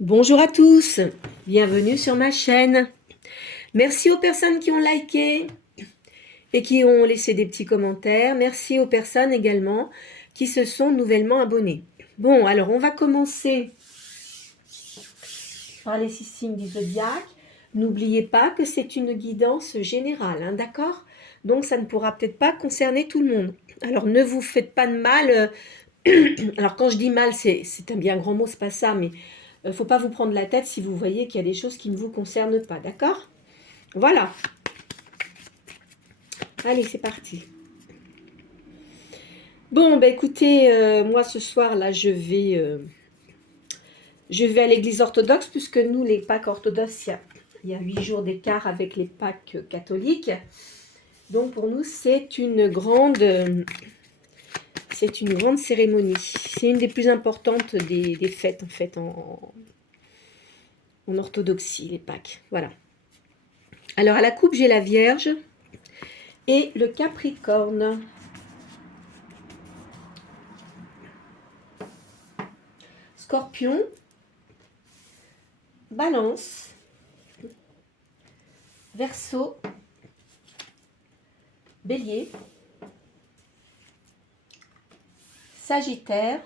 Bonjour à tous, bienvenue sur ma chaîne. Merci aux personnes qui ont liké et qui ont laissé des petits commentaires. Merci aux personnes également qui se sont nouvellement abonnées. Bon, alors on va commencer par les 6 signes du zodiaque. N'oubliez pas que c'est une guidance générale, hein, d'accord? Donc ça ne pourra peut-être pas concerner tout le monde. Alors ne vous faites pas de mal. Alors quand je dis mal, c'est un bien grand mot, c'est pas ça, mais il ne faut pas vous prendre la tête si vous voyez qu'il y a des choses qui ne vous concernent pas, d'accord? Voilà. Allez, c'est parti. Bon, bah écoutez, moi ce soir, là, je vais à l'église orthodoxe, puisque nous, les Pâques orthodoxes, il y a 8 jours d'écart avec les Pâques catholiques. Donc pour nous, c'est une grande cérémonie. C'est une des plus importantes des fêtes, en fait, en orthodoxie, les Pâques. Voilà. Alors, à la coupe, j'ai la Vierge et le Capricorne. Scorpion, Balance, Verseau, Bélier, Sagittaire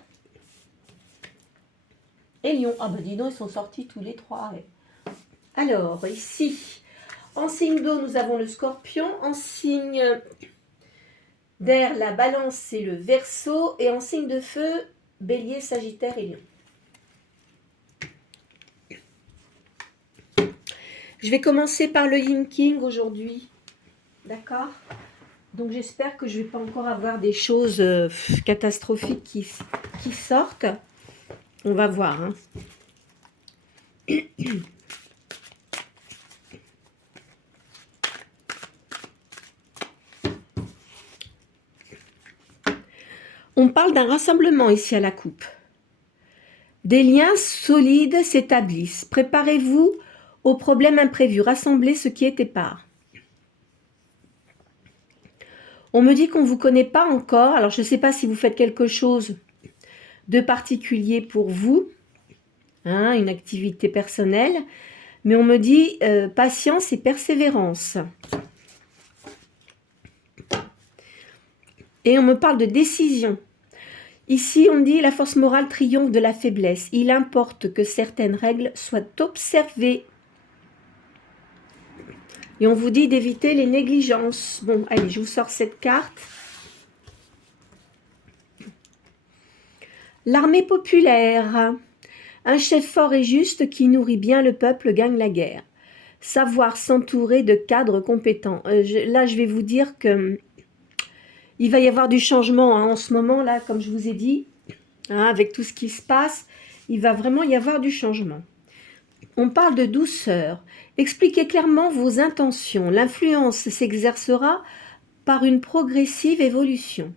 et Lion. Ah ben dis donc, ils sont sortis tous les trois. Ouais. Alors, ici, en signe d'eau, nous avons le Scorpion. En signe d'air, la Balance et le Verseau. Et en signe de feu, Bélier, Sagittaire et Lion. Je vais commencer par le Yin King aujourd'hui. D'accord? Donc j'espère que je ne vais pas encore avoir des choses catastrophiques qui sortent. On va voir. Hein. On parle d'un rassemblement ici à la coupe. Des liens solides s'établissent. Préparez-vous aux problèmes imprévus. Rassemblez ce qui est épars. On me dit qu'on ne vous connaît pas encore. Alors je ne sais pas si vous faites quelque chose de particulier pour vous, hein, une activité personnelle. Mais on me dit patience et persévérance. Et on me parle de décision. Ici, on dit la force morale triomphe de la faiblesse. Il importe que certaines règles soient observées. Et on vous dit d'éviter les négligences. Bon, allez, je vous sors cette carte. L'armée populaire. Un chef fort et juste qui nourrit bien le peuple gagne la guerre. Savoir s'entourer de cadres compétents. Là, je vais vous dire que il va y avoir du changement hein, en ce moment, là, comme je vous ai dit. Hein, avec tout ce qui se passe, il va vraiment y avoir du changement. On parle de douceur. Expliquez clairement vos intentions. L'influence s'exercera par une progressive évolution.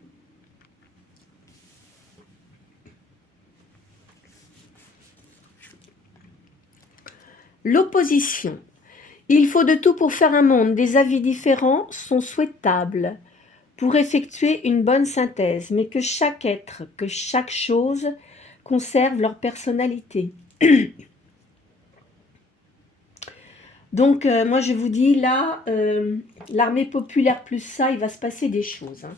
L'opposition. Il faut de tout pour faire un monde. Des avis différents sont souhaitables pour effectuer une bonne synthèse, mais que chaque être, que chaque chose conserve leur personnalité. Donc, moi, je vous dis, là, l'armée populaire plus ça, il va se passer des choses. Hein.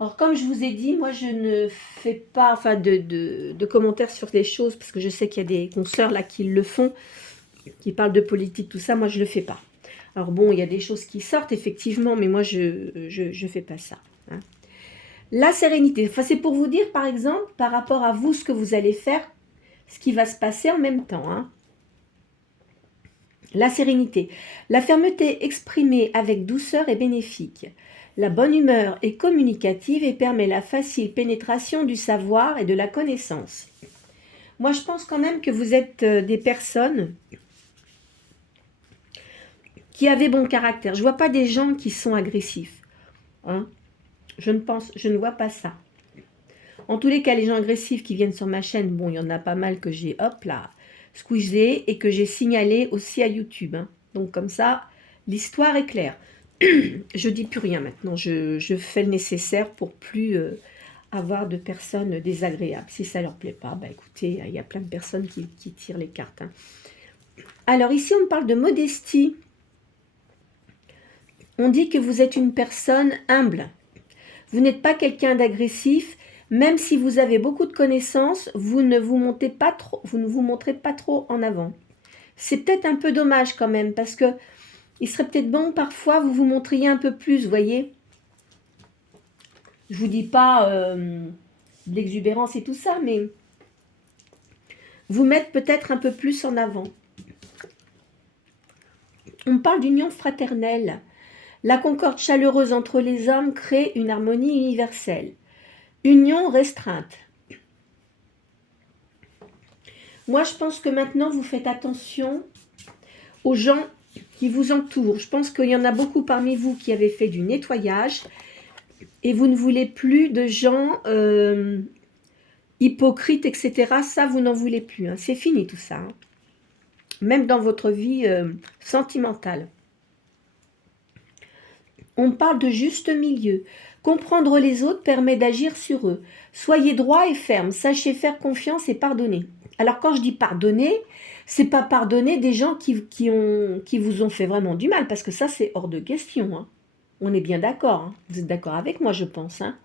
Alors, comme je vous ai dit, moi, je ne fais pas enfin, de commentaires sur les choses, parce que je sais qu'il y a des consoeurs là qui le font, qui parlent de politique, tout ça. Moi, je ne le fais pas. Alors, bon, il y a des choses qui sortent, effectivement, mais moi, je fais pas ça. Hein. La sérénité, enfin, c'est pour vous dire, par exemple, par rapport à vous, ce que vous allez faire, ce qui va se passer en même temps. Hein. La sérénité. La fermeté exprimée avec douceur est bénéfique. La bonne humeur est communicative et permet la facile pénétration du savoir et de la connaissance. Moi, je pense quand même que vous êtes des personnes qui avaient bon caractère. Je ne vois pas des gens qui sont agressifs. Hein. Je ne vois pas ça. En tous les cas, les gens agressifs qui viennent sur ma chaîne, bon, il y en a pas mal que j'ai, hop là, squeezé et que j'ai signalé aussi à YouTube. Hein. Donc comme ça, l'histoire est claire. Je dis plus rien maintenant. Je fais le nécessaire pour plus avoir de personnes désagréables. Si ça ne leur plaît pas, bah écoutez, il y a plein de personnes qui tirent les cartes. Hein. Alors ici, on parle de modestie. On dit que vous êtes une personne humble. Vous n'êtes pas quelqu'un d'agressif. Même si vous avez beaucoup de connaissances, vous ne vous montrez pas trop en avant. C'est peut-être un peu dommage quand même, parce que il serait peut-être bon parfois vous montriez un peu plus, vous voyez. Je vous dis pas de l'exubérance et tout ça, mais vous mettre peut-être un peu plus en avant. On parle d'union fraternelle. La concorde chaleureuse entre les hommes crée une harmonie universelle. Union restreinte. Moi, je pense que maintenant, vous faites attention aux gens qui vous entourent. Je pense qu'il y en a beaucoup parmi vous qui avaient fait du nettoyage et vous ne voulez plus de gens hypocrites, etc. Ça, vous n'en voulez plus. Hein. C'est fini tout ça. Hein. Même dans votre vie sentimentale. On parle de juste milieu. Comprendre les autres permet d'agir sur eux. Soyez droit et ferme. Sachez faire confiance et pardonner. Alors quand je dis pardonner, c'est pas pardonner des gens qui vous ont fait vraiment du mal, parce que ça c'est hors de question. Hein. On est bien d'accord. Hein. Vous êtes d'accord avec moi, je pense. Hein.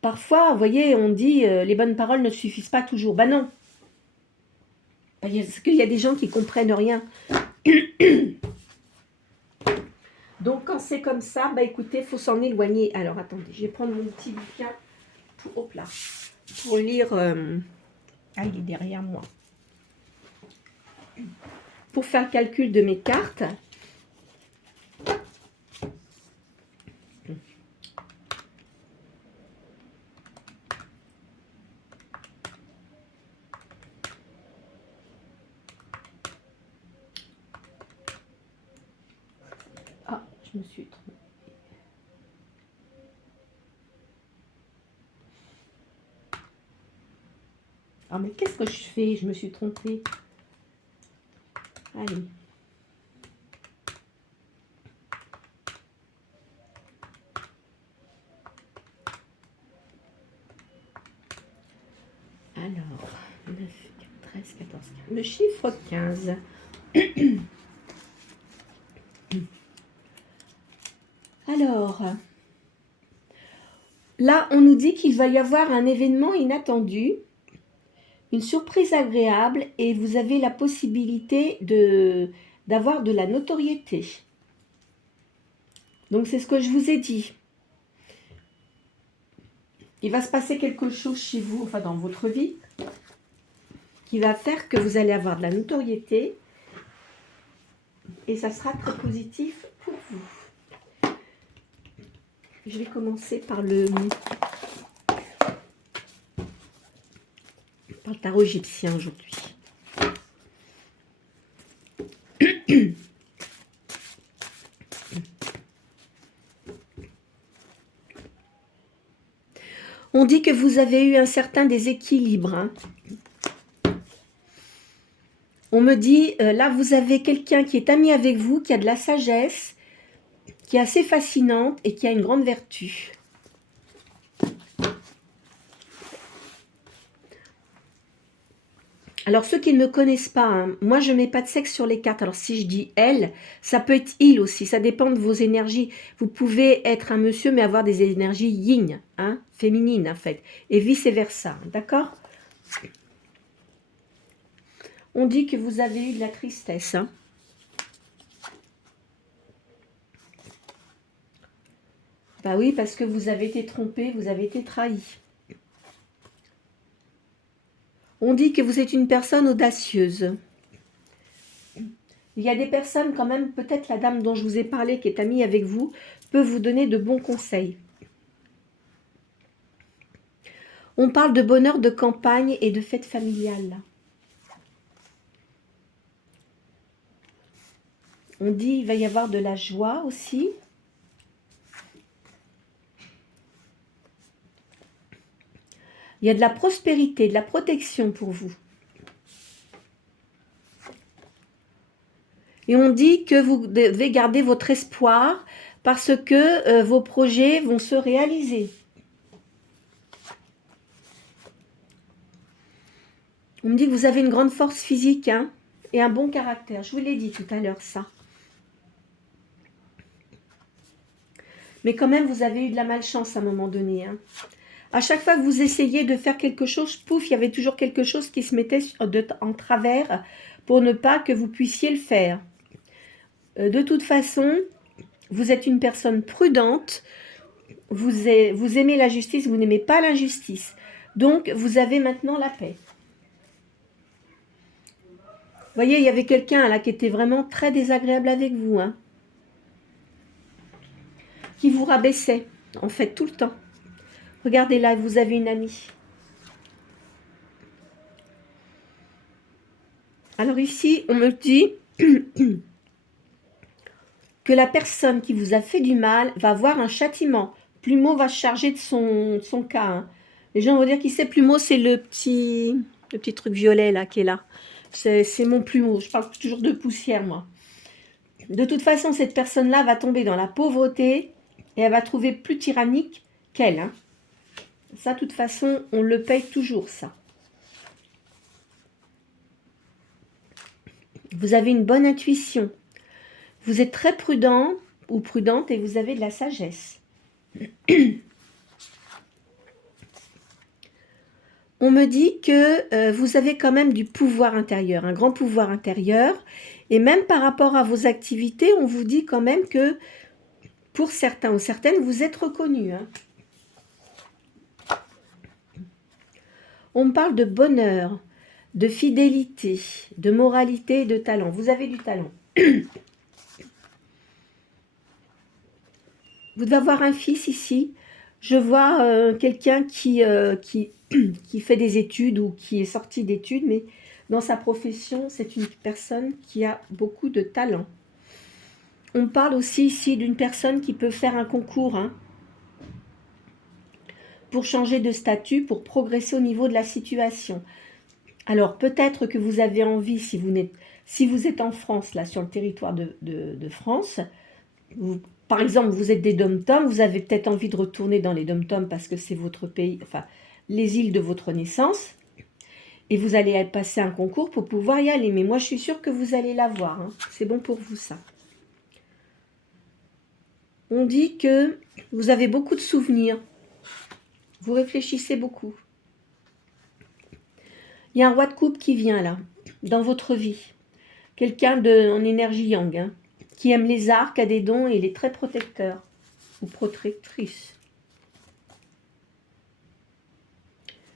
Parfois, vous voyez, on dit les bonnes paroles ne suffisent pas toujours. Ben non. Parce qu'il y a des gens qui comprennent rien. Donc, quand c'est comme ça, bah écoutez, il faut s'en éloigner. Alors, attendez, je vais prendre mon petit bouquin pour lire. Ah, il est derrière moi. Pour faire le calcul de mes cartes. Ah, je me suis trompée. Ah, mais qu'est-ce que je fais? Je me suis trompée. Allez. Alors, 9, 13, 14, 15. Le chiffre 15. Alors, là, on nous dit qu'il va y avoir un événement inattendu, une surprise agréable, et vous avez la possibilité d'avoir de la notoriété. Donc, c'est ce que je vous ai dit. Il va se passer quelque chose chez vous, enfin dans votre vie, qui va faire que vous allez avoir de la notoriété, et ça sera très positif pour vous. Je vais commencer par le tarot égyptien aujourd'hui. On dit que vous avez eu un certain déséquilibre. Hein. On me dit, là vous avez quelqu'un qui est ami avec vous, qui a de la sagesse, qui est assez fascinante et qui a une grande vertu. Alors ceux qui ne me connaissent pas, hein, moi je ne mets pas de sexe sur les cartes. Alors si je dis elle, ça peut être il aussi, ça dépend de vos énergies. Vous pouvez être un monsieur mais avoir des énergies yin, hein, féminines en fait, et vice versa, d'accord? On dit que vous avez eu de la tristesse. Hein. Bah oui, parce que vous avez été trompé, vous avez été trahi. On dit que vous êtes une personne audacieuse. Il y a des personnes quand même, peut-être la dame dont je vous ai parlé, qui est amie avec vous, peut vous donner de bons conseils. On parle de bonheur de campagne et de fête familiale. On dit qu'il va y avoir de la joie aussi. Il y a de la prospérité, de la protection pour vous. Et on dit que vous devez garder votre espoir parce que vos projets vont se réaliser. On me dit que vous avez une grande force physique hein, et un bon caractère. Je vous l'ai dit tout à l'heure, ça. Mais quand même, vous avez eu de la malchance à un moment donné. Hein. À chaque fois que vous essayez de faire quelque chose, pouf, il y avait toujours quelque chose qui se mettait en travers pour ne pas que vous puissiez le faire. De toute façon, vous êtes une personne prudente, vous aimez la justice, vous n'aimez pas l'injustice. Donc, vous avez maintenant la paix. Vous voyez, il y avait quelqu'un là qui était vraiment très désagréable avec vous, hein, qui vous rabaissait, en fait, tout le temps. Regardez là, vous avez une amie. Alors ici, on me dit que la personne qui vous a fait du mal va avoir un châtiment. Plumeau va se charger de son cas. Hein. Les gens vont dire qui c'est Plumeau, c'est le petit truc violet là qui est là. C'est mon Plumeau. Je parle toujours de poussière, moi. De toute façon, cette personne-là va tomber dans la pauvreté et elle va trouver plus tyrannique qu'elle. Hein. Ça, de toute façon, on le paye toujours, ça. Vous avez une bonne intuition. Vous êtes très prudent ou prudente et vous avez de la sagesse. On me dit que vous avez quand même du pouvoir intérieur, un grand pouvoir intérieur. Et même par rapport à vos activités, on vous dit quand même que pour certains ou certaines, vous êtes reconnus. Hein. On me parle de bonheur, de fidélité, de moralité et de talent. Vous avez du talent. Vous devez avoir un fils ici. Je vois quelqu'un qui fait des études ou qui est sorti d'études, mais dans sa profession, c'est une personne qui a beaucoup de talent. On parle aussi ici d'une personne qui peut faire un concours hein, pour changer de statut, pour progresser au niveau de la situation. Alors, peut-être que vous avez envie, si vous êtes en France, là, sur le territoire de France, par exemple, vous êtes des dom-toms, vous avez peut-être envie de retourner dans les dom-toms parce que c'est votre pays, enfin, les îles de votre naissance, et vous allez passer un concours pour pouvoir y aller. Mais moi, je suis sûre que vous allez l'avoir. Hein. C'est bon pour vous, ça. On dit que vous avez beaucoup de souvenirs. Vous réfléchissez beaucoup. Il y a un roi de coupe qui vient, là, dans votre vie. Quelqu'un en énergie yang, hein, qui aime les arts, qui a des dons et il est très protecteur ou protectrice.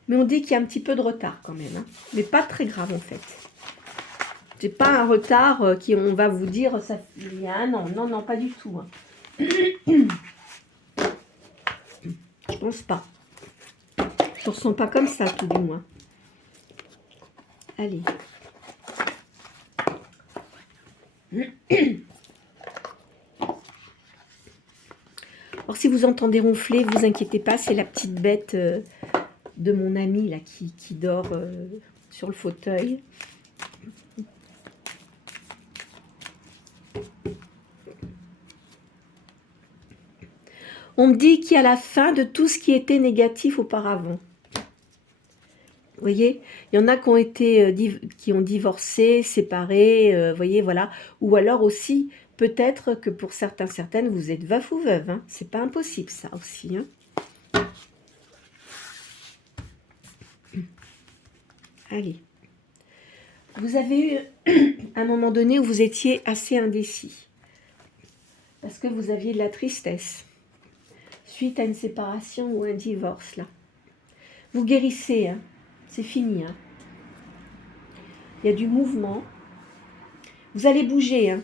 Mais on dit qu'il y a un petit peu de retard quand même, hein, mais pas très grave en fait. C'est pas un retard on va vous dire ça il y a un an. Non, non, pas du tout. Hein. Je pense pas. Je ne ressens pas comme ça tout du moins. Allez. Alors si vous entendez ronfler, vous inquiétez pas, c'est la petite bête de mon ami là qui dort sur le fauteuil. On me dit qu'il y a la fin de tout ce qui était négatif auparavant. Vous voyez, il y en a qui ont été qui ont divorcé, séparé, voyez, voilà. Ou alors aussi, peut-être que pour certaines, vous êtes veuf ou veuve. Hein. C'est pas impossible, ça aussi. Hein. Allez. Vous avez eu un moment donné où vous étiez assez indécis. Parce que vous aviez de la tristesse. Suite à une séparation ou un divorce, là. Vous guérissez, hein. C'est fini. Hein. Il y a du mouvement. Vous allez bouger. Hein.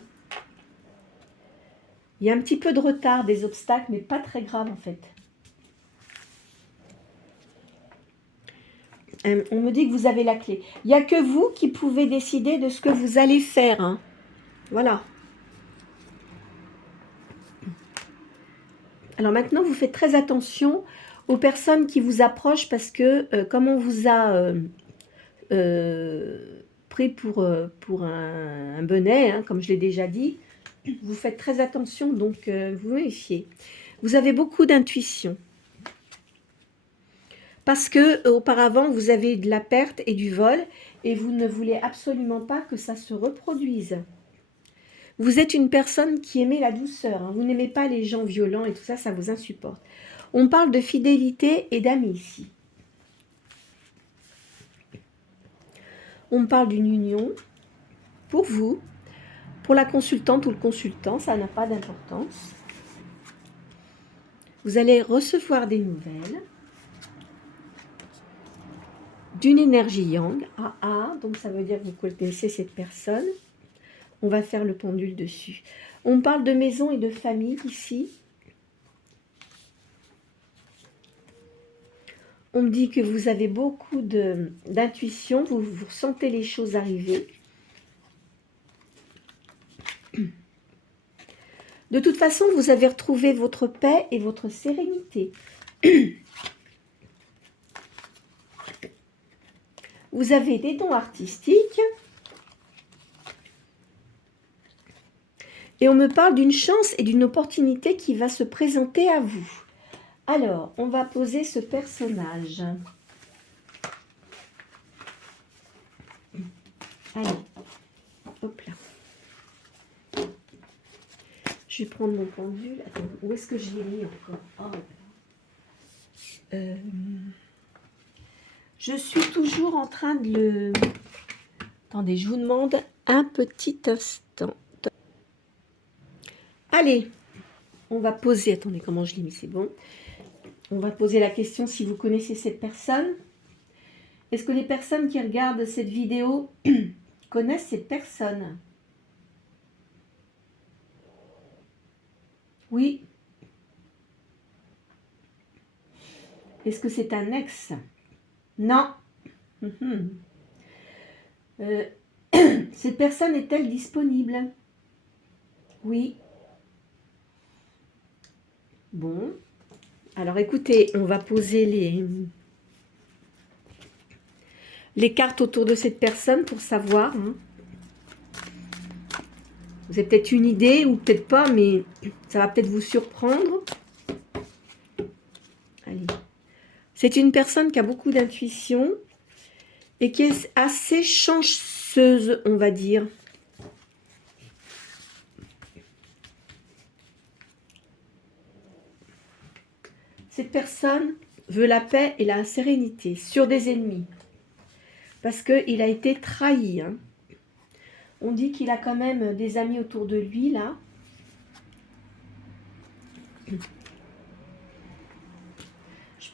Il y a un petit peu de retard, des obstacles, mais pas très grave en fait. On me dit que vous avez la clé. Il n'y a que vous qui pouvez décider de ce que vous allez faire. Hein. Voilà. Alors maintenant, vous faites très attention aux personnes qui vous approchent parce que comme on vous a pris pour un bonnet, hein, comme je l'ai déjà dit, vous faites très attention, donc vous vérifiez. Vous avez beaucoup d'intuition. Parce que auparavant, vous avez de la perte et du vol, et vous ne voulez absolument pas que ça se reproduise. Vous êtes une personne qui aimait la douceur, hein. Vous n'aimez pas les gens violents et tout ça, ça vous insupporte. On parle de fidélité et d'amis ici. On parle d'une union pour vous, pour la consultante ou le consultant, ça n'a pas d'importance. Vous allez recevoir des nouvelles d'une énergie yang, AA, donc ça veut dire que vous connaissez cette personne. On va faire le pendule dessus. On parle de maison et de famille ici. On me dit que vous avez beaucoup d'intuition, vous ressentez les choses arriver. De toute façon, vous avez retrouvé votre paix et votre sérénité. Vous avez des dons artistiques. Et on me parle d'une chance et d'une opportunité qui va se présenter à vous. Alors, on va poser ce personnage. Allez, hop là. Je vais prendre mon pendule. Attends, où est-ce que je l'ai mis encore? Oh, je suis toujours en train de le... Attendez, je vous demande un petit instant. Allez, on va poser... Attendez, comment je l'ai mis? C'est bon. On va poser la question si vous connaissez cette personne. Est-ce que les personnes qui regardent cette vidéo connaissent cette personne? Oui. Est-ce que c'est un ex? Non. Cette personne est-elle disponible? Oui. Bon. Alors écoutez, on va poser les cartes autour de cette personne pour savoir. Hein. Vous avez peut-être une idée ou peut-être pas, mais ça va peut-être vous surprendre. Allez. C'est une personne qui a beaucoup d'intuition et qui est assez chanceuse, on va dire. Cette personne veut la paix et la sérénité sur des ennemis. Parce qu'il a été trahi. Hein. On dit qu'il a quand même des amis autour de lui, là. Je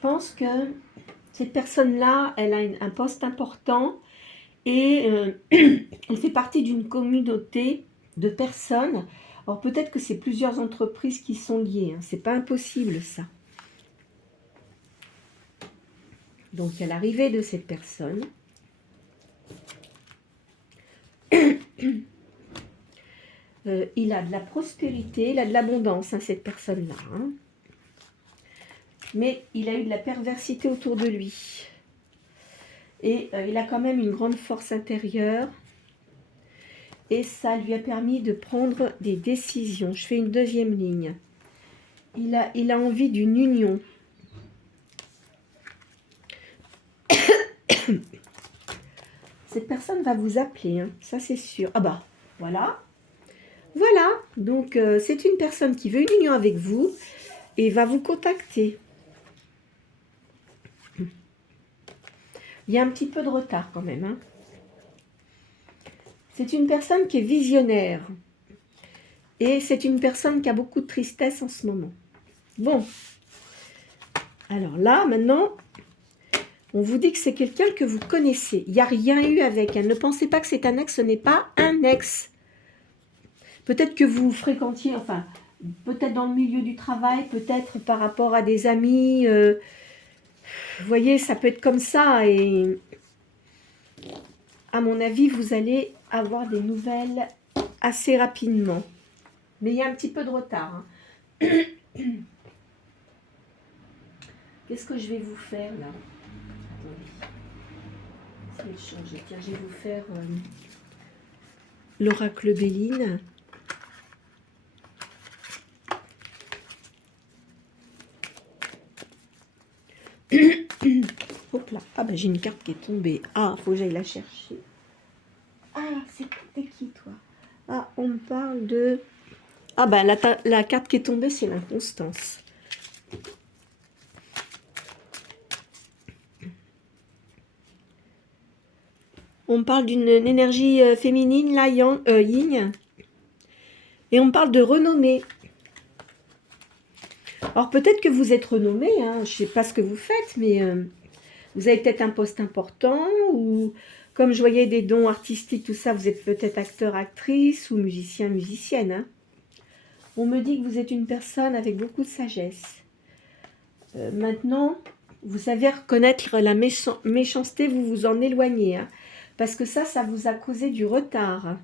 pense que cette personne-là, elle a un poste important et elle fait partie d'une communauté de personnes. Alors peut-être que c'est plusieurs entreprises qui sont liées. Hein. C'est pas impossible, ça. Donc, il y a l'arrivée de cette personne. Il a de la prospérité, il a de l'abondance, hein, cette personne-là. Hein. Mais il a eu de la perversité autour de lui. Et il a quand même une grande force intérieure. Et ça lui a permis de prendre des décisions. Je fais une deuxième ligne. Il a envie d'une union. Cette personne va vous appeler, hein, ça c'est sûr. Ah bah, voilà. Voilà, donc c'est une personne qui veut une union avec vous et va vous contacter. Il y a un petit peu de retard quand même. Hein. C'est une personne qui est visionnaire. Et c'est une personne qui a beaucoup de tristesse en ce moment. Bon. Alors là, maintenant... On vous dit que c'est quelqu'un que vous connaissez. Il n'y a rien eu avec elle. Ne pensez pas que c'est un ex, ce n'est pas un ex. Peut-être que vous fréquentiez, enfin, peut-être dans le milieu du travail, peut-être par rapport à des amis. Vous voyez, ça peut être comme ça. Et à mon avis, vous allez avoir des nouvelles assez rapidement. Mais il y a un petit peu de retard. Hein. Qu'est-ce que je vais vous faire là ? Ça va changer. Tiens, je vais vous faire l'oracle Béline. hop là. Ah ben j'ai une carte qui est tombée. Ah, faut que j'aille la chercher. Ah, c'était qui toi? Ah, on me parle de... Ah ben la carte qui est tombée, c'est l'inconstance. On me parle d'une énergie féminine, là, yin. Et on me parle de renommée. Alors peut-être que vous êtes renommé, hein, je ne sais pas ce que vous faites, mais vous avez peut-être un poste important, ou comme je voyais des dons artistiques, tout ça, vous êtes peut-être acteur, actrice, ou musicien, musicienne. Hein. On me dit que vous êtes une personne avec beaucoup de sagesse. Maintenant, vous savez reconnaître la méchanceté, vous vous en éloignez. Hein, parce que ça vous a causé du retard.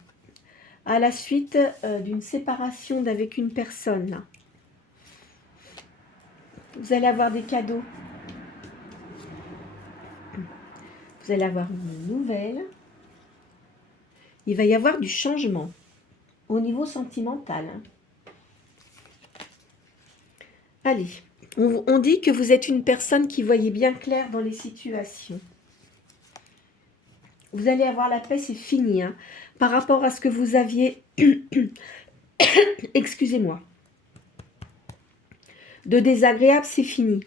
À la suite d'une séparation d'avec une personne. Là. Vous allez avoir des cadeaux. Vous allez avoir une nouvelle. Il va y avoir du changement au niveau sentimental. Hein. Allez, on dit que vous êtes une personne qui voyait bien clair dans les situations. Vous allez avoir la paix, c'est fini. Hein. Par rapport à ce que vous aviez... Excusez-moi. De désagréable, c'est fini.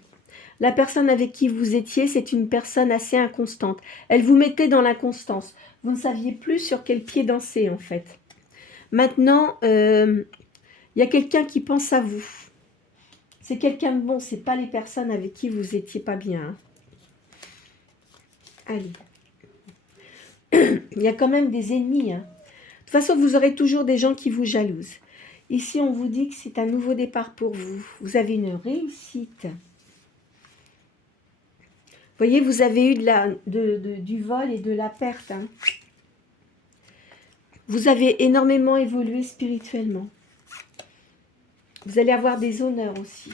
La personne avec qui vous étiez, c'est une personne assez inconstante. Elle vous mettait dans l'inconstance. Vous ne saviez plus sur quel pied danser, en fait. Maintenant, il y a quelqu'un qui pense à vous. C'est quelqu'un de bon, c'est pas les personnes avec qui vous étiez pas bien. Hein. Allez. Il y a quand même des ennemis. Hein. De toute façon, vous aurez toujours des gens qui vous jalousent. Ici, on vous dit que c'est un nouveau départ pour vous. Vous avez une réussite. Vous voyez, vous avez eu du vol et de la perte. Hein. Vous avez énormément évolué spirituellement. Vous allez avoir des honneurs aussi.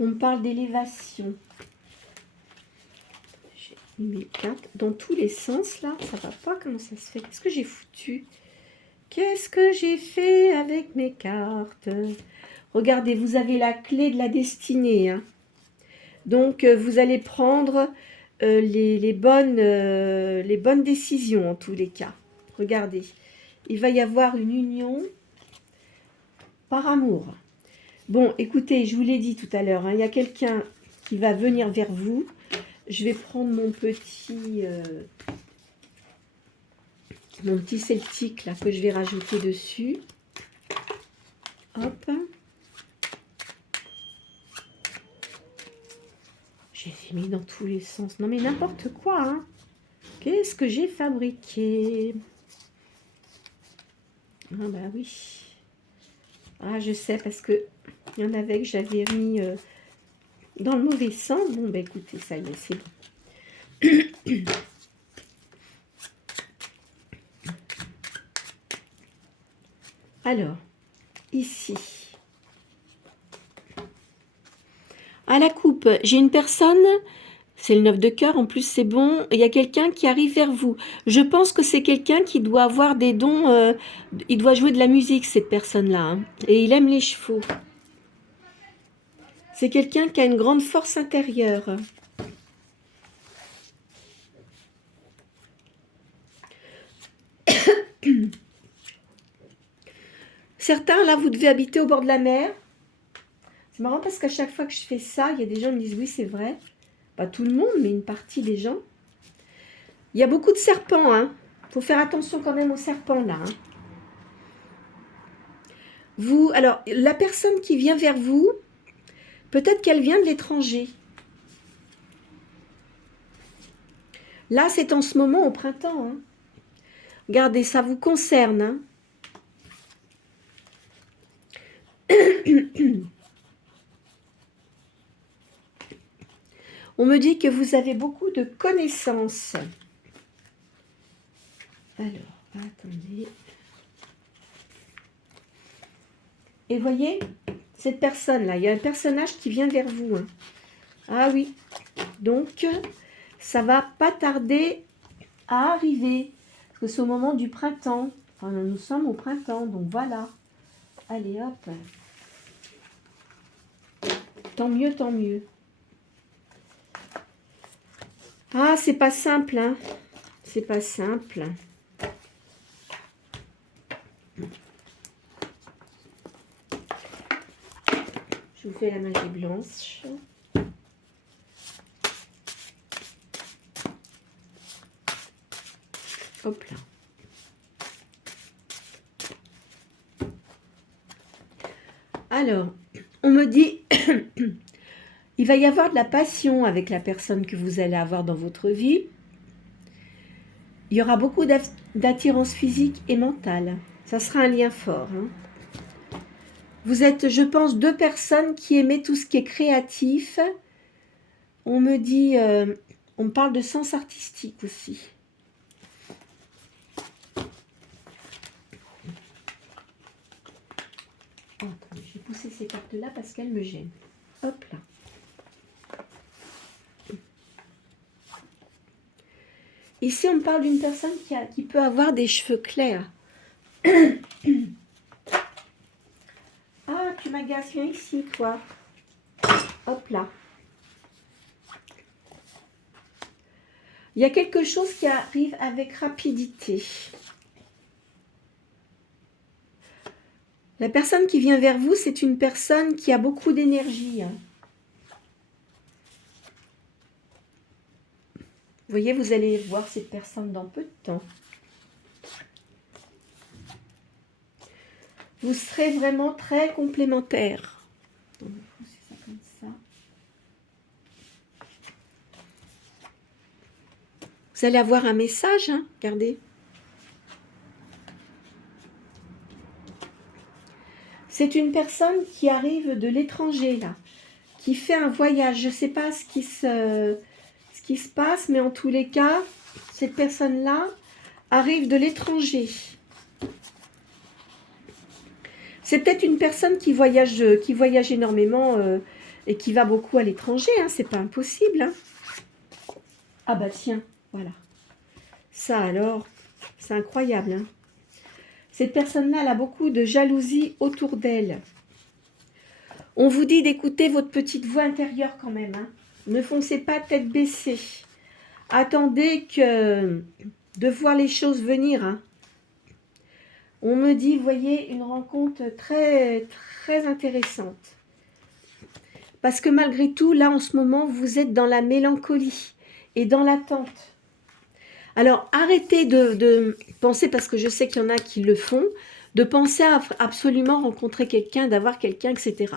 On me parle d'élévation. J'ai mis mes cartes dans tous les sens là. Ça va pas, comment ça se fait? Qu'est-ce que j'ai foutu? Qu'est-ce que j'ai fait avec mes cartes? Regardez, vous avez la clé de la destinée. Hein. Donc, vous allez prendre les bonnes décisions en tous les cas. Regardez, il va y avoir une union par amour. Bon, écoutez, je vous l'ai dit tout à l'heure, hein, il y a quelqu'un qui va venir vers vous. Je vais prendre mon petit celtique là que je vais rajouter dessus. Hop. J'ai mis dans tous les sens. Non mais n'importe quoi. Hein. Qu'est-ce que j'ai fabriqué? Ah bah oui. Ah je sais parce que il y en avait que j'avais mis dans le mauvais sens. Bon bah écoutez, ça y est, c'est bon. Alors, ici. À la coupe, j'ai une personne, c'est le 9 de cœur, en plus c'est bon, il y a quelqu'un qui arrive vers vous. Je pense que c'est quelqu'un qui doit avoir des dons, il doit jouer de la musique, cette personne-là, hein, et il aime les chevaux. C'est quelqu'un qui a une grande force intérieure. Certains, là, vous devez habiter au bord de la mer. C'est marrant parce qu'à chaque fois que je fais ça, il y a des gens qui me disent oui, c'est vrai. Pas tout le monde, mais une partie des gens. Il y a beaucoup de serpents. Hein. Faut faire attention quand même aux serpents, là. Hein. Vous, alors, la personne qui vient vers vous, peut-être qu'elle vient de l'étranger. Là, c'est en ce moment, au printemps. Hein. Regardez, ça vous concerne. Hein. On me dit que vous avez beaucoup de connaissances. Alors, attendez. Et voyez, cette personne-là, il y a un personnage qui vient vers vous. Hein. Ah oui. Donc, ça va pas tarder à arriver. Parce que c'est au moment du printemps. Enfin, nous sommes au printemps, donc voilà. Allez, hop. Tant mieux, tant mieux. Ah, c'est pas simple, hein. C'est pas simple. Je vous fais la magie blanche. Hop là. Alors, on me dit, il va y avoir de la passion avec la personne que vous allez avoir dans votre vie. Il y aura beaucoup d'attirance physique et mentale. Ça sera un lien fort. Hein. Vous êtes, je pense, deux personnes qui aimaient tout ce qui est créatif. On me dit, on me parle de sens artistique aussi. Oh, attendez, je vais pousser ces cartes-là parce qu'elles me gênent. Hop là. Ici, on me parle d'une personne qui peut avoir des cheveux clairs. Ah, tu m'agaces, viens ici, toi. Hop là. Il y a quelque chose qui arrive avec rapidité. La personne qui vient vers vous, c'est une personne qui a beaucoup d'énergie. Vous voyez, vous allez voir cette personne dans peu de temps. Vous serez vraiment très complémentaires. On va pousser ça comme ça. Vous allez avoir un message, hein, regardez. C'est une personne qui arrive de l'étranger, là, qui fait un voyage. Je ne sais pas ce qui se passe, mais en tous les cas, cette personne-là arrive de l'étranger. C'est peut-être une personne qui voyage énormément et qui va beaucoup à l'étranger. Hein, c'est pas impossible. Hein. Ah bah tiens, voilà. Ça alors, c'est incroyable. Hein. Cette personne-là, elle a beaucoup de jalousie autour d'elle. On vous dit d'écouter votre petite voix intérieure quand même. Hein. Ne foncez pas tête baissée. Attendez de voir les choses venir. Hein. On me dit, voyez, une rencontre très, très intéressante. Parce que malgré tout, là, en ce moment, vous êtes dans la mélancolie et dans l'attente. Alors, arrêtez de penser, parce que je sais qu'il y en a qui le font, de penser à absolument rencontrer quelqu'un, d'avoir quelqu'un, etc.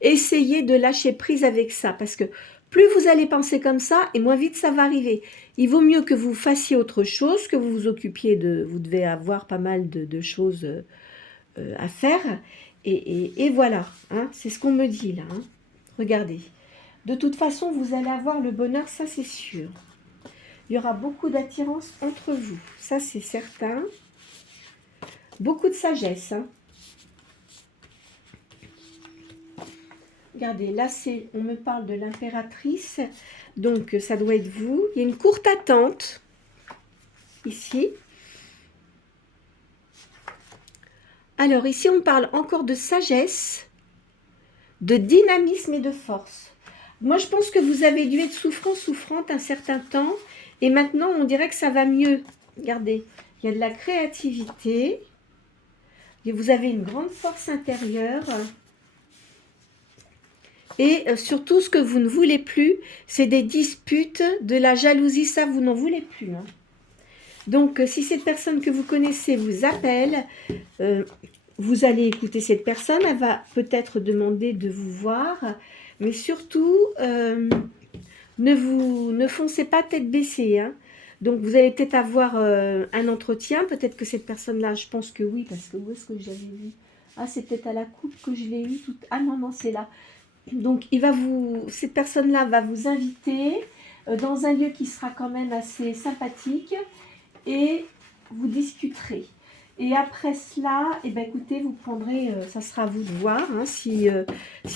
Essayez de lâcher prise avec ça, parce que plus vous allez penser comme ça, et moins vite ça va arriver. Il vaut mieux que vous fassiez autre chose, que vous vous occupiez de... Vous devez avoir pas mal de choses à faire. Et voilà, hein, c'est ce qu'on me dit là. Hein. Regardez. De toute façon, vous allez avoir le bonheur, ça c'est sûr. Il y aura beaucoup d'attirance entre vous, ça c'est certain. Beaucoup de sagesse. Hein. Regardez, là, on me parle de l'impératrice, donc ça doit être vous. Il y a une courte attente, ici. Alors, ici, on parle encore de sagesse, de dynamisme et de force. Moi, je pense que vous avez dû être souffrante un certain temps, et maintenant, on dirait que ça va mieux. Regardez, il y a de la créativité, et vous avez une grande force intérieure. Et surtout, ce que vous ne voulez plus, c'est des disputes, de la jalousie, ça, vous n'en voulez plus. Hein. Donc, si cette personne que vous connaissez vous appelle, vous allez écouter cette personne, elle va peut-être demander de vous voir, mais surtout, ne foncez pas tête baissée. Hein. Donc, vous allez peut-être avoir un entretien, peut-être que cette personne-là, je pense que oui, parce que où est-ce que j'avais vu? Ah, c'est peut-être à la coupe que je l'ai eu. Ah non, non, c'est là. Donc, cette personne-là va vous inviter dans un lieu qui sera quand même assez sympathique et vous discuterez. Et après cela, eh ben, écoutez, vous prendrez, ça sera à vous de voir hein, si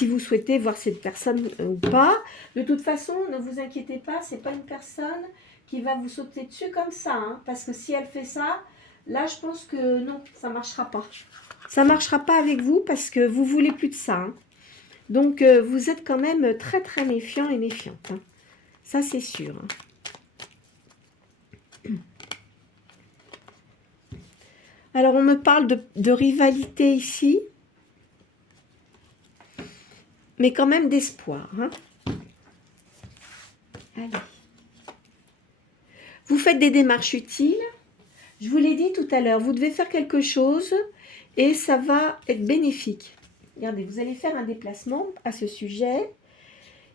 vous souhaitez voir cette personne ou pas. De toute façon, ne vous inquiétez pas, c'est pas une personne qui va vous sauter dessus comme ça. Hein, parce que si elle fait ça, là, je pense que non, ça ne marchera pas. Ça ne marchera pas avec vous parce que vous voulez plus de ça. Hein. Donc, vous êtes quand même très, très méfiant et méfiante. Hein. Ça, c'est sûr. Hein. Alors, on me parle de rivalité ici. Mais quand même d'espoir. Hein. Allez. Vous faites des démarches utiles. Je vous l'ai dit tout à l'heure, vous devez faire quelque chose et ça va être bénéfique. Regardez, vous allez faire un déplacement à ce sujet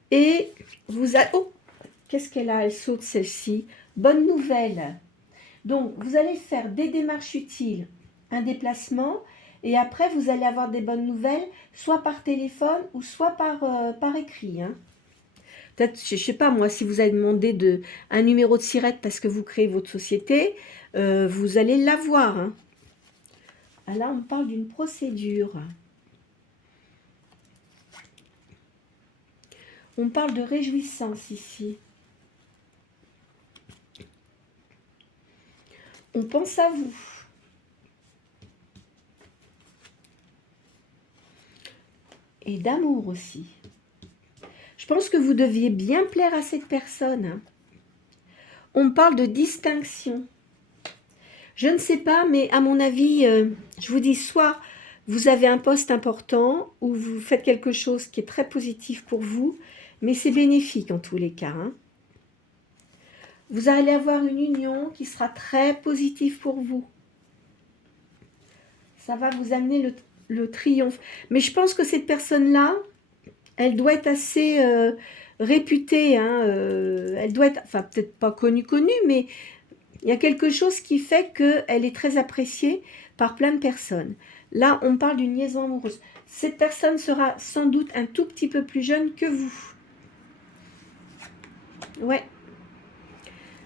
et vous allez... Oh, qu'est-ce qu'elle a? Elle saute celle-ci. Bonne nouvelle. Donc, vous allez faire des démarches utiles, un déplacement et après, vous allez avoir des bonnes nouvelles, soit par téléphone ou soit par écrit. Hein. Peut-être, je ne sais pas moi, si vous avez demandé un numéro de SIRET parce que vous créez votre société, vous allez l'avoir. Hein. Ah, là, on parle d'une procédure. On parle de réjouissance ici. On pense à vous. Et d'amour aussi. Je pense que vous deviez bien plaire à cette personne. Hein. On parle de distinction. Je ne sais pas, mais à mon avis, je vous dis, soit vous avez un poste important ou vous faites quelque chose qui est très positif pour vous, mais c'est bénéfique en tous les cas. Hein. Vous allez avoir une union qui sera très positive pour vous. Ça va vous amener le triomphe. Mais je pense que cette personne-là, elle doit être assez réputée. Hein, elle doit être, enfin peut-être pas connue, mais il y a quelque chose qui fait qu'elle est très appréciée par plein de personnes. Là, on parle d'une liaison amoureuse. Cette personne sera sans doute un tout petit peu plus jeune que vous. Ouais.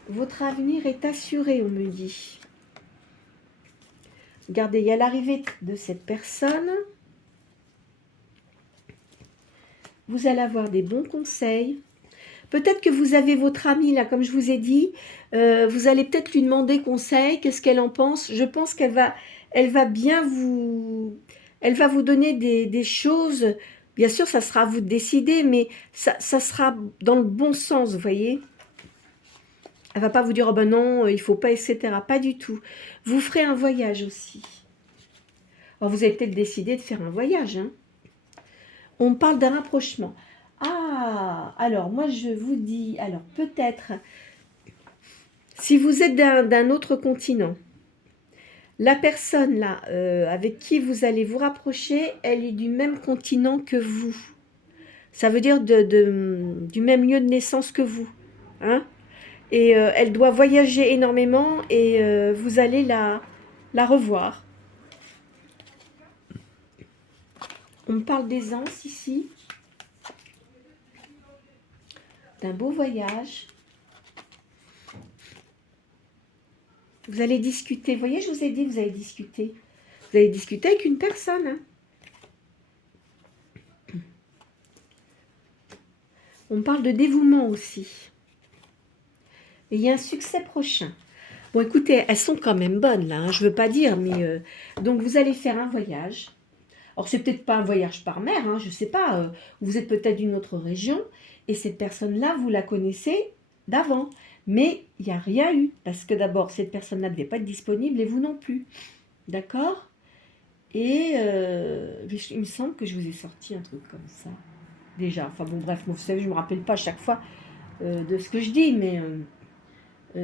Votre avenir est assuré, on me dit. Regardez, il y a l'arrivée de cette personne. Vous allez avoir des bons conseils. Peut-être que vous avez votre amie, là, comme je vous ai dit. Vous allez peut-être lui demander conseil. Qu'est-ce qu'elle en pense? Je pense qu'elle va bien vous... Elle va vous donner des choses. Bien sûr, ça sera à vous de décider, mais ça sera dans le bon sens, vous voyez. Elle va pas vous dire, oh ben non, il faut pas, etc. Pas du tout. Vous ferez un voyage aussi. Alors, vous avez peut-être décidé de faire un voyage. Hein. On parle d'un rapprochement. Ah, alors moi je vous dis, alors peut-être, si vous êtes d'un autre continent, la personne là avec qui vous allez vous rapprocher, elle est du même continent que vous. Ça veut dire du même lieu de naissance que vous. Hein? Et elle doit voyager énormément et vous allez la revoir. On me parle d'aisance ici. D'un beau voyage. Vous allez discuter. Vous voyez, je vous ai dit, vous allez discuter. Vous allez discuter avec une personne. Hein. On parle de dévouement aussi. Et il y a un succès prochain. Bon, écoutez, elles sont quand même bonnes, là. Hein, je ne veux pas dire, mais... donc, vous allez faire un voyage. Alors, c'est peut-être pas un voyage par mer, hein, je ne sais pas. Vous êtes peut-être d'une autre région. Et cette personne-là, vous la connaissez d'avant. Mais il n'y a rien eu. Parce que d'abord, cette personne-là ne devait pas être disponible et vous non plus. D'accord? Et il me semble que je vous ai sorti un truc comme ça. Déjà. Enfin bon, bref, vous savez, je ne me rappelle pas à chaque fois de ce que je dis. Mais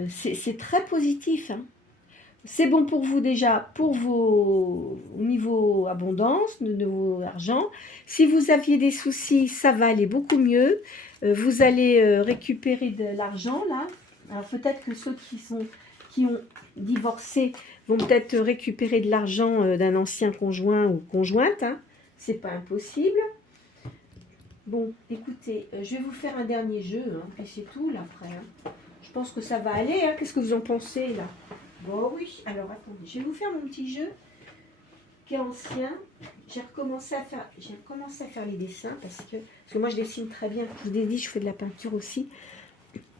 c'est très positif. Hein. C'est bon pour vous déjà, pour vos niveau abondance, de vos argent. Si vous aviez des soucis, ça va aller beaucoup mieux. Vous allez récupérer de l'argent là. Alors peut-être que ceux qui ont divorcé vont peut-être récupérer de l'argent d'un ancien conjoint ou conjointe. Hein. C'est pas impossible. Bon, écoutez, je vais vous faire un dernier jeu, hein, puis c'est tout là après. Hein. Je pense que ça va aller. Hein. Qu'est-ce que vous en pensez là? Bon oui, alors attendez, je vais vous faire mon petit jeu qui est ancien. J'ai recommencé à faire les dessins parce que moi je dessine très bien. Je vous ai dit, je fais de la peinture aussi.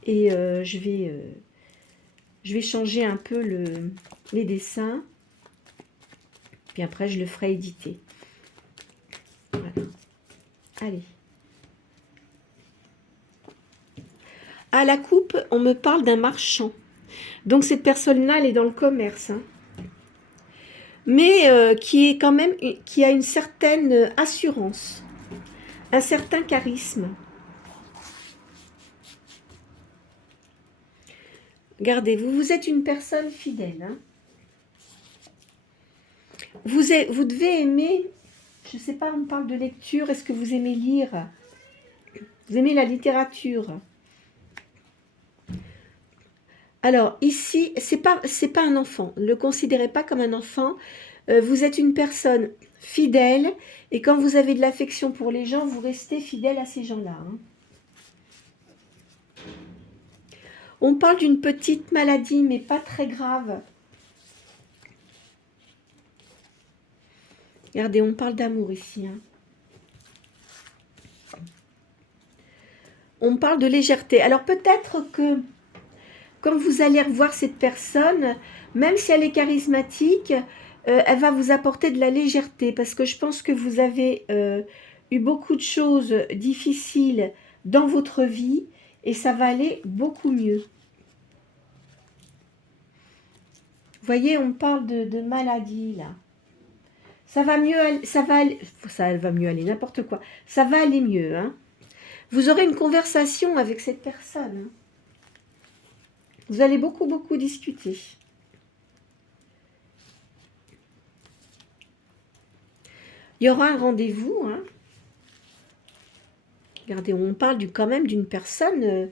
Et je vais changer un peu les dessins. Puis après, je le ferai éditer. Voilà. Allez. À la coupe, on me parle d'un marchand. Donc cette personne-là, elle est dans le commerce. Hein. Mais qui est quand même, qui a une certaine assurance. Un certain charisme. Regardez, vous êtes une personne fidèle. Hein. Vous devez aimer, je ne sais pas, on parle de lecture, est-ce que vous aimez lire? Vous aimez la littérature? Alors, ici, c'est pas un enfant. Ne le considérez pas comme un enfant. Vous êtes une personne fidèle et quand vous avez de l'affection pour les gens, vous restez fidèle à ces gens-là. Hein. On parle d'une petite maladie, mais pas très grave. Regardez, on parle d'amour ici. Hein. On parle de légèreté. Alors peut-être que quand vous allez revoir cette personne, même si elle est charismatique, elle va vous apporter de la légèreté parce que je pense que vous avez eu beaucoup de choses difficiles dans votre vie et ça va aller beaucoup mieux. Vous voyez, on parle de maladie là. Ça va mieux, elle va mieux aller, n'importe quoi. Ça va aller mieux. Hein. Vous aurez une conversation avec cette personne. Hein. Vous allez beaucoup discuter. Il y aura un rendez-vous. Hein. Regardez, on parle quand même d'une personne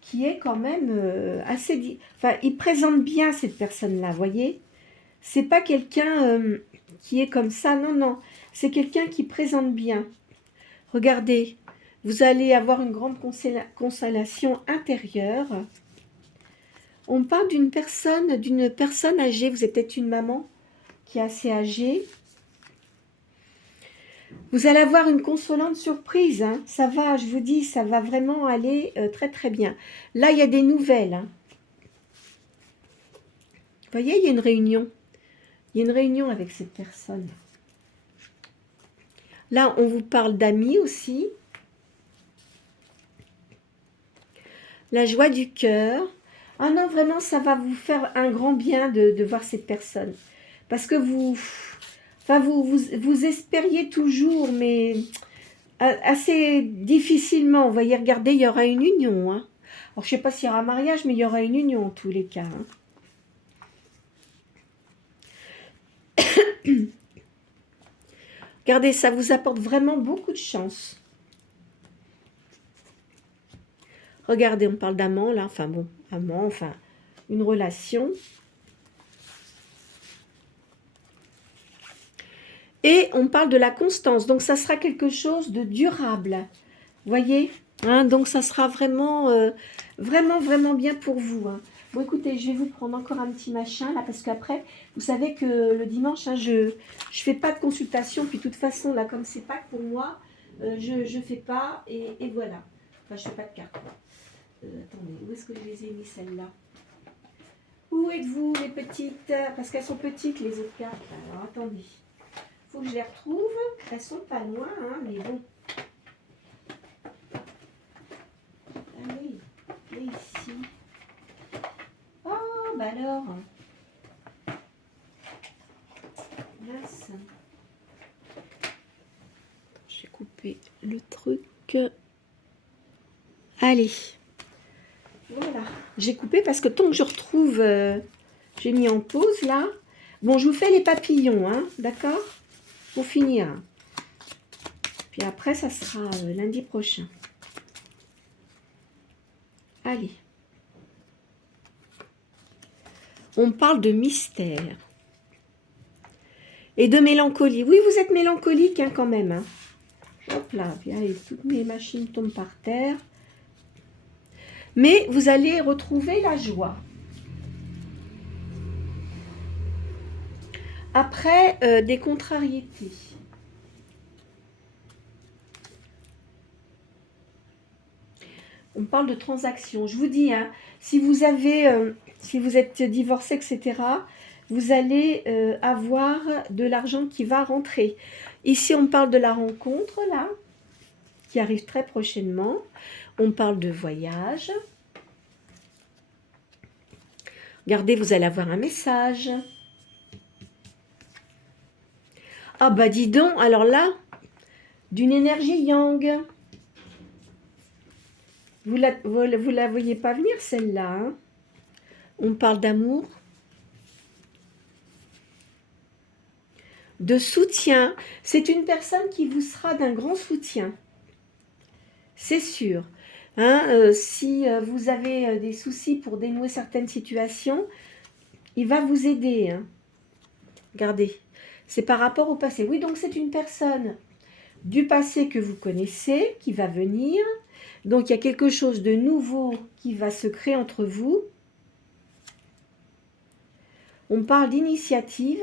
qui est quand même assez... Enfin, il présente bien cette personne-là, voyez. C'est pas quelqu'un qui est comme ça, non, non. C'est quelqu'un qui présente bien. Regardez, vous allez avoir une grande consolation intérieure. On parle d'une personne âgée. Vous êtes peut-être une maman qui est assez âgée. Vous allez avoir une consolante surprise. Hein. Ça va, je vous dis, ça va vraiment aller très bien. Là, il y a des nouvelles. Hein. Vous voyez, il y a une réunion. Il y a une réunion avec cette personne. Là, on vous parle d'amis aussi. La joie du cœur. Ah non, vraiment, ça va vous faire un grand bien de voir cette personne. Parce que vous espériez toujours, mais assez difficilement. Vous voyez, regardez, il y aura une union. Hein. Alors, je ne sais pas s'il y aura un mariage, mais il y aura une union en tous les cas. Hein. Regardez, ça vous apporte vraiment beaucoup de chance. Regardez, on parle d'amant, là. Enfin bon, amant, enfin, une relation. Et on parle de la constance. Donc, ça sera quelque chose de durable. Vous voyez hein, donc, ça sera vraiment, vraiment bien pour vous. Hein. Bon, écoutez, je vais vous prendre encore un petit machin, là, parce qu'après, vous savez que le dimanche, hein, je fais pas de consultation. Puis, de toute façon, là, comme c'est Pâques pour moi, je fais pas. Et voilà. Enfin, je fais pas de cartes. Attendez, où est-ce que je les ai mis, celles-là? Où êtes-vous, les petites? Parce qu'elles sont petites, les autres cartes. Alors, attendez. Il faut que je les retrouve. Elles sont pas loin, hein, mais bon. Allez, et ici. Oh, bah alors. Mince. J'ai coupé le truc. Allez. Voilà. J'ai coupé parce que tant que je retrouve... j'ai mis en pause, là. Bon, je vous fais les papillons, hein, d'accord? Pour finir. Puis après, ça sera lundi prochain. Allez. On parle de mystère. Et de mélancolie. Oui, vous êtes mélancolique hein, quand même. Hein. Hop là. Puis allez, toutes mes machines tombent par terre. Mais vous allez retrouver la joie. Après, des contrariétés. On parle de transactions. Je vous dis, hein, si vous êtes divorcé, etc., vous allez avoir de l'argent qui va rentrer. Ici, on parle de la rencontre, là, qui arrive très prochainement. On parle de voyage. Regardez, vous allez avoir un message. Ah bah dis donc, alors là, d'une énergie yang. Vous la voyez pas venir, celle-là, hein? On parle d'amour. De soutien. C'est une personne qui vous sera d'un grand soutien. C'est sûr. Hein, si vous avez des soucis pour dénouer certaines situations, il va vous aider. Hein. Regardez. C'est par rapport au passé. Oui, donc c'est une personne du passé que vous connaissez, qui va venir. Donc il y a quelque chose de nouveau qui va se créer entre vous. On parle d'initiative.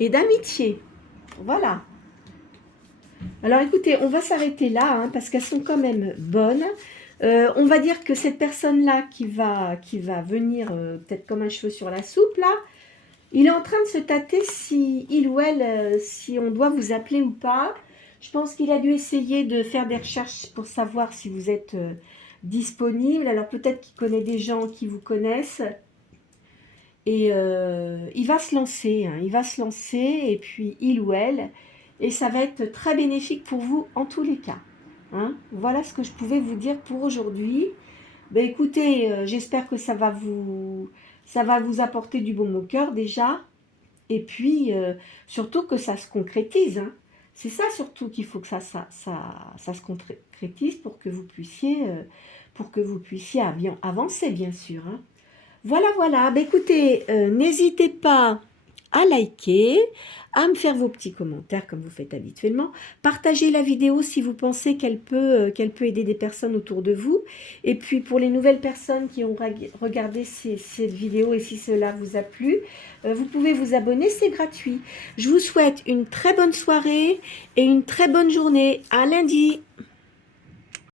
Et d'amitié. Voilà. Alors écoutez, on va s'arrêter là, hein, parce qu'elles sont quand même bonnes. On va dire que cette personne-là qui va venir peut-être comme un cheveu sur la soupe, là, il est en train de se tâter si il ou elle, si on doit vous appeler ou pas. Je pense qu'il a dû essayer de faire des recherches pour savoir si vous êtes disponible. Alors peut-être qu'il connaît des gens qui vous connaissent. Et il va se lancer, hein, il va se lancer, et puis il ou elle, et ça va être très bénéfique pour vous en tous les cas. Hein. Voilà ce que je pouvais vous dire pour aujourd'hui. Ben, écoutez, j'espère que ça va vous apporter du baume au cœur déjà, et puis surtout que ça se concrétise. Hein. C'est ça surtout qu'il faut que ça se concrétise pour que vous puissiez, avancer, bien sûr. Hein. Voilà, voilà. Ben, écoutez, n'hésitez pas à liker, à me faire vos petits commentaires comme vous faites habituellement. Partagez la vidéo si vous pensez qu'elle peut aider des personnes autour de vous. Et puis pour les nouvelles personnes qui ont regardé cette vidéo et si cela vous a plu, vous pouvez vous abonner, c'est gratuit. Je vous souhaite une très bonne soirée et une très bonne journée. À lundi.